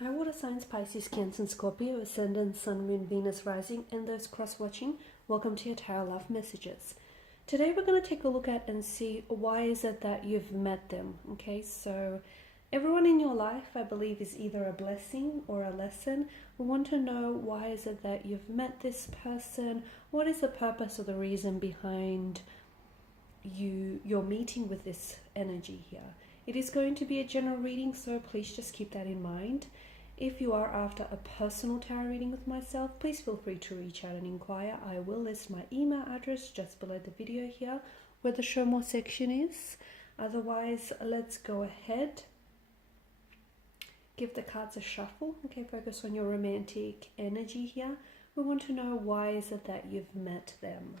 Hi, water signs, Pisces, Cancer, and Scorpio, Ascendant, Sun, Moon, Venus, Rising, and those cross-watching. Welcome to your Tarot Love Messages. Today we're going to take a look at and see why is it that you've met them. Okay, so everyone in your life, I believe, is either a blessing or a lesson. We want to know why is it that you've met this person? What is the purpose or the reason behind your meeting with this energy here? It is going to be a general reading, so please just keep that in mind. If you are after a personal tarot reading with myself, please feel free to reach out and inquire. I will list my email address just below the video here where the show more section is. Otherwise, let's go ahead. Give the cards a shuffle. Okay, focus on your romantic energy here. We want to know why is it that you've met them.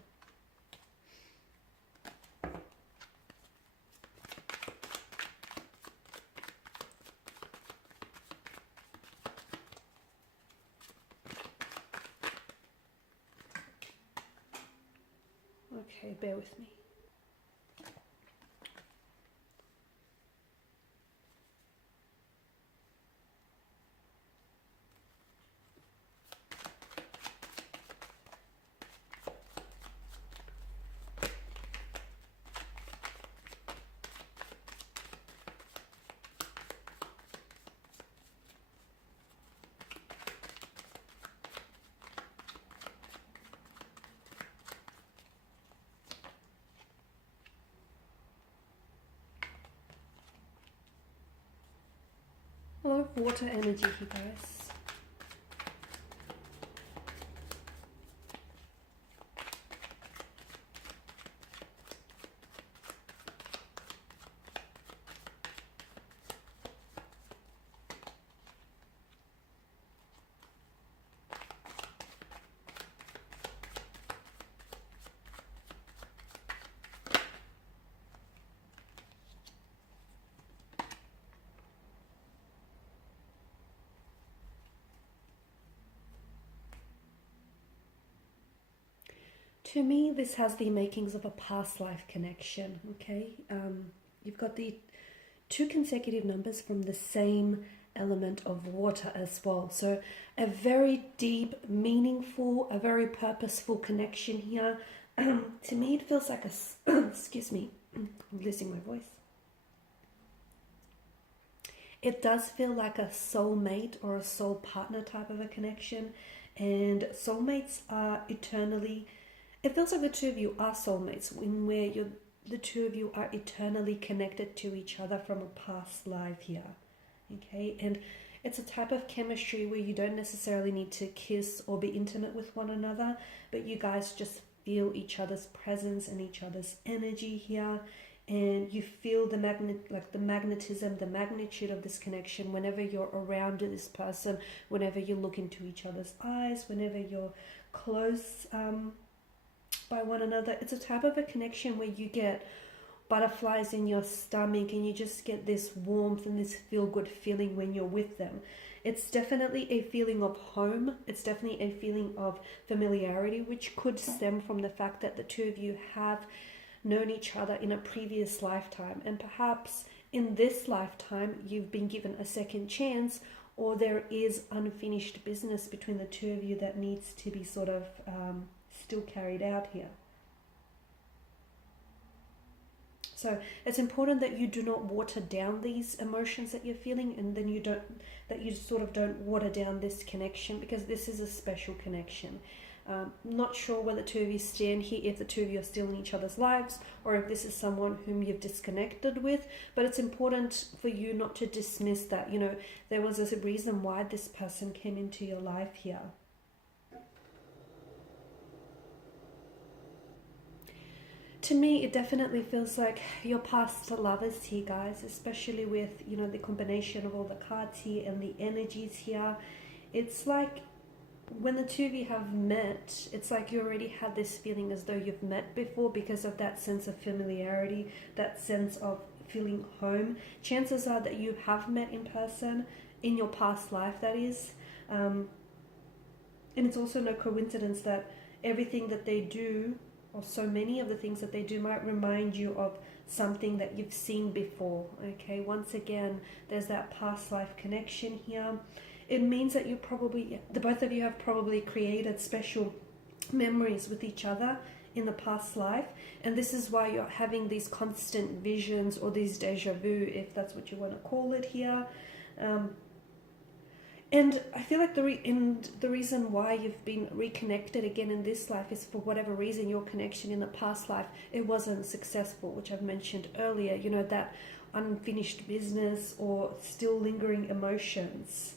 Okay, bear with me. A lot of water energy here, guys. To me, this has the makings of a past life connection, okay? You've got the two consecutive numbers from the same element of water as well. So a very deep, meaningful, a very purposeful connection here. To me, it feels like a... excuse me, I'm losing my voice. It does feel like a soulmate or a soul partner type of a connection. And soulmates are eternally... It feels like the two of you are soulmates, in where the two of you are eternally connected to each other from a past life here. Okay, and it's a type of chemistry where you don't necessarily need to kiss or be intimate with one another, but you guys just feel each other's presence and each other's energy here, and you feel the magnetism, the magnitude of this connection whenever you're around this person, whenever you look into each other's eyes, whenever you're close by one another. It's a type of a connection where you get butterflies in your stomach and you just get this warmth and this feel-good feeling when you're with them. It's definitely a feeling of home. It's definitely a feeling of familiarity, which could stem from the fact that the two of you have known each other in a previous lifetime, and perhaps in this lifetime you've been given a second chance, or there is unfinished business between the two of you that needs to be sort of still carried out here. So it's important that you do not water down these emotions that you're feeling, and then you sort of don't water down this connection, because this is a special connection. Not sure where the two of you stand here, if the two of you are still in each other's lives, or if this is someone whom you've disconnected with, but it's important for you not to dismiss that. You know, there was a reason why this person came into your life here. To me, it definitely feels like your past lovers here, guys, especially with, you know, the combination of all the cards here and the energies here. It's like when the two of you have met, it's like you already had this feeling as though you've met before, because of that sense of familiarity, that sense of feeling home. Chances are that you have met in person in your past life, that is. And it's also no coincidence that everything that they do, or so many of the things that they do, might remind you of something that you've seen before. Okay, once again, there's that past life connection here. It means that the both of you have probably created special memories with each other in the past life, and this is why you're having these constant visions or these deja vu, if that's what you want to call it here. And I feel like the reason why you've been reconnected again in this life is for whatever reason your connection in the past life, it wasn't successful, which I've mentioned earlier, you know, that unfinished business or still lingering emotions.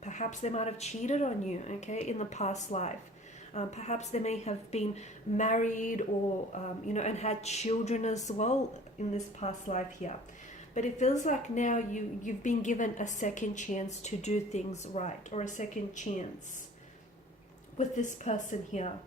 Perhaps they might have cheated on you, okay, in the past life. Perhaps they may have been married or, you know, and had children as well in this past life here. But it feels like now you've been given a second chance to do things right, or a second chance with this person here.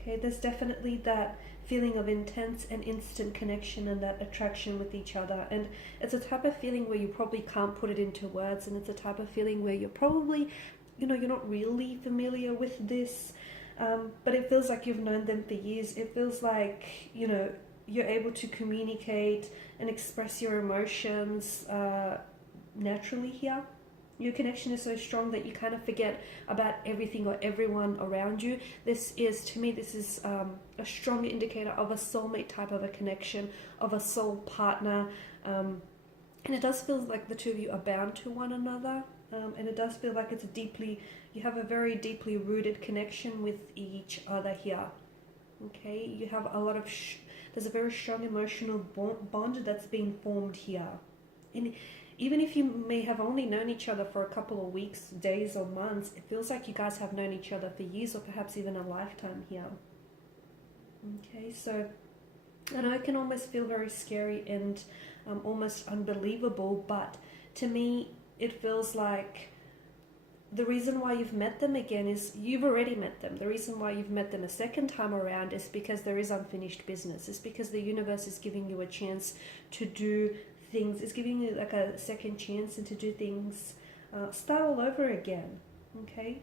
Okay, there's definitely that feeling of intense and instant connection and that attraction with each other. And it's a type of feeling where you probably can't put it into words, and it's a type of feeling where you're probably, you know, you're not really familiar with this. But it feels like you've known them for years. It feels like, you know, you're able to communicate and express your emotions naturally here. Your connection is so strong that you kind of forget about everything or everyone around you. This is, to me, this is a strong indicator of a soulmate type of a connection, of a soul partner. And it does feel like the two of you are bound to one another. And it does feel like you have a very deeply rooted connection with each other here. Okay, you have a lot of, there's a very strong emotional bond that's being formed here. And even if you may have only known each other for a couple of weeks, days or months, it feels like you guys have known each other for years or perhaps even a lifetime here. Okay, so I know it can almost feel very scary and almost unbelievable, but to me, it feels like the reason why you've met them again is you've already met them. The reason why you've met them a second time around is because there is unfinished business. It's because the universe is giving you a chance to do things. It's giving you like a second chance and to do things, start all over again. Okay?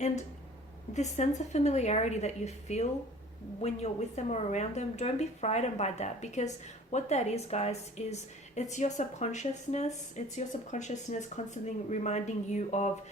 And this sense of familiarity that you feel when you're with them or around them, don't be frightened by that, because what that is, guys, is it's your subconsciousness. It's your subconsciousness constantly reminding you of,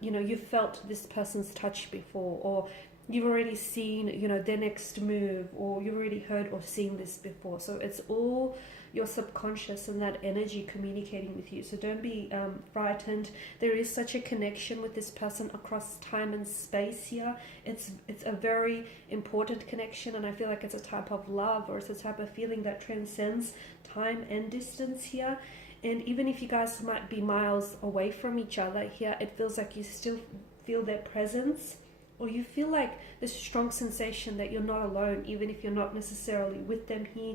you know, you felt this person's touch before, or you've already seen, you know, their next move, or you've already heard or seen this before. So it's all your subconscious and that energy communicating with you. So don't be frightened. There is such a connection with this person across time and space here. It's a very important connection, and I feel like it's a type of love, or it's a type of feeling that transcends time and distance here. And even if you guys might be miles away from each other here, it feels like you still feel their presence, or you feel like this strong sensation that you're not alone, even if you're not necessarily with them here.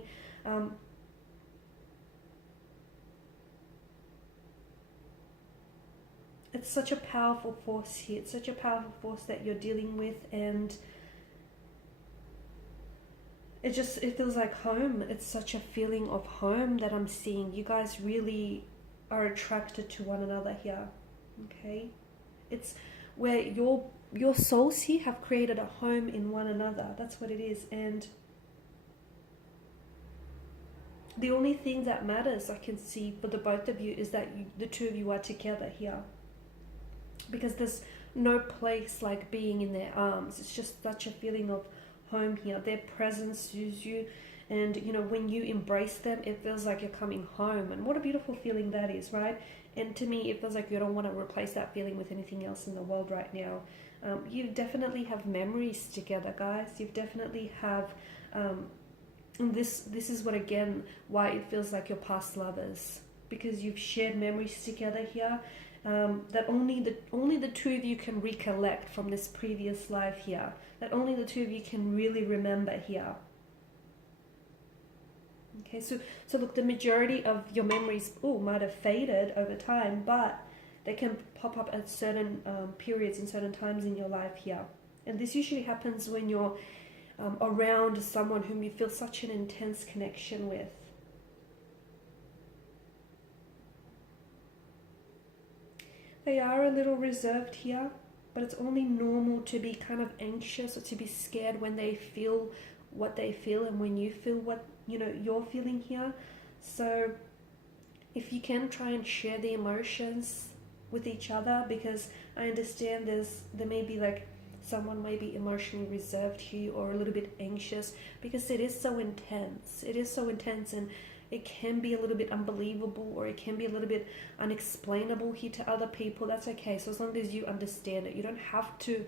It's such a powerful force here. It's such a powerful force that you're dealing with, and it feels like home. It's such a feeling of home that I'm seeing. You guys really are attracted to one another here. Okay? It's where your souls here have created a home in one another. That's what it is. And the only thing that matters, I can see, for the both of you is that the two of you are together here. Because there's no place like being in their arms. It's just such a feeling of home here. Their presence soothes you, and you know, when you embrace them, it feels like you're coming home. And what a beautiful feeling that is, right? And to me, it feels like you don't want to replace that feeling with anything else in the world right now. You definitely have memories together, guys. You definitely have, and this is what, again, why it feels like your past lovers, because you've shared memories together here. That only the two of you can recollect from this previous life here. That only the two of you can really remember here. Okay, so look, the majority of your memories might have faded over time, but they can pop up at certain periods and certain times in your life here. And this usually happens when you're around someone whom you feel such an intense connection with. They are a little reserved here, but it's only normal to be kind of anxious or to be scared when they feel what they feel and when you feel what, you're feeling here. So if you can, try and share the emotions with each other, because I understand there may be like someone may be emotionally reserved here or a little bit anxious, because it is so intense. It is so intense, and it can be a little bit unbelievable, or it can be a little bit unexplainable here to other people. That's okay. So as long as you understand it, you don't have to,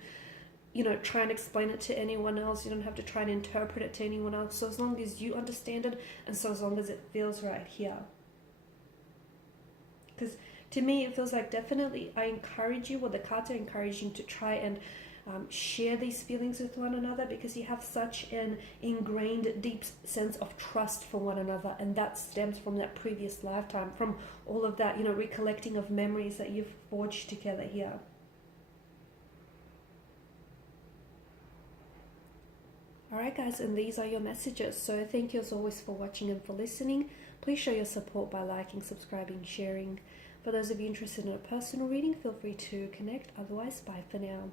try and explain it to anyone else. You don't have to try and interpret it to anyone else. So as long as you understand it, and so as long as it feels right here. Because to me, it feels like definitely I encourage you, or the cards are encouraging to try and share these feelings with one another, because you have such an ingrained deep sense of trust for one another, and that stems from that previous lifetime, from all of that, recollecting of memories that you've forged together here. Alright guys, and these are your messages. So thank you as always for watching and for listening. Please show your support by liking, subscribing, sharing. For those of you interested in a personal reading, feel free to connect. Otherwise, bye for now.